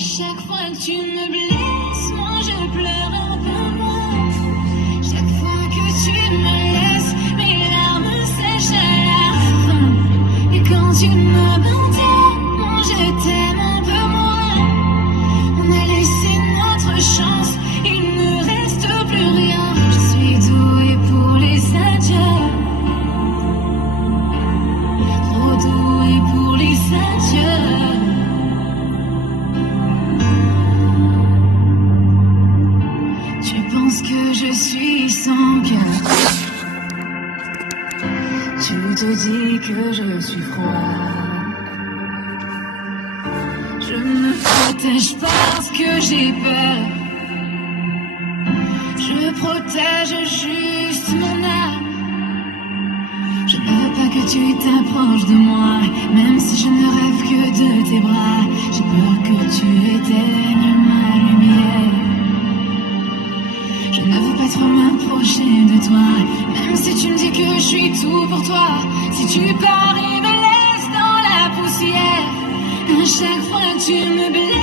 chaque fois que tu me blesses, moi je pleure un peu moins. Chaque fois que tu me laisses, mes larmes sèchent à la fin. Et quand tu m'abandonnes, moi je t'aime un peu moins. On a laissé notre chance, il ne reste plus rien. Je suis douée pour les adieux, trop douée pour les adieux. Que je suis sans cœur. Tu te dis que je suis froid. Je me protège parce que j'ai peur. Je protège juste mon âme. Je ne veux pas que tu t'approches de moi, même si je ne rêve que de tes bras. J'ai peur que tu éteignes ma lumière. Je ne veux pas trop m'approcher de toi, même si tu me dis que je suis tout pour toi. Si tu pars et me laisses dans la poussière, à chaque fois que tu me blesses,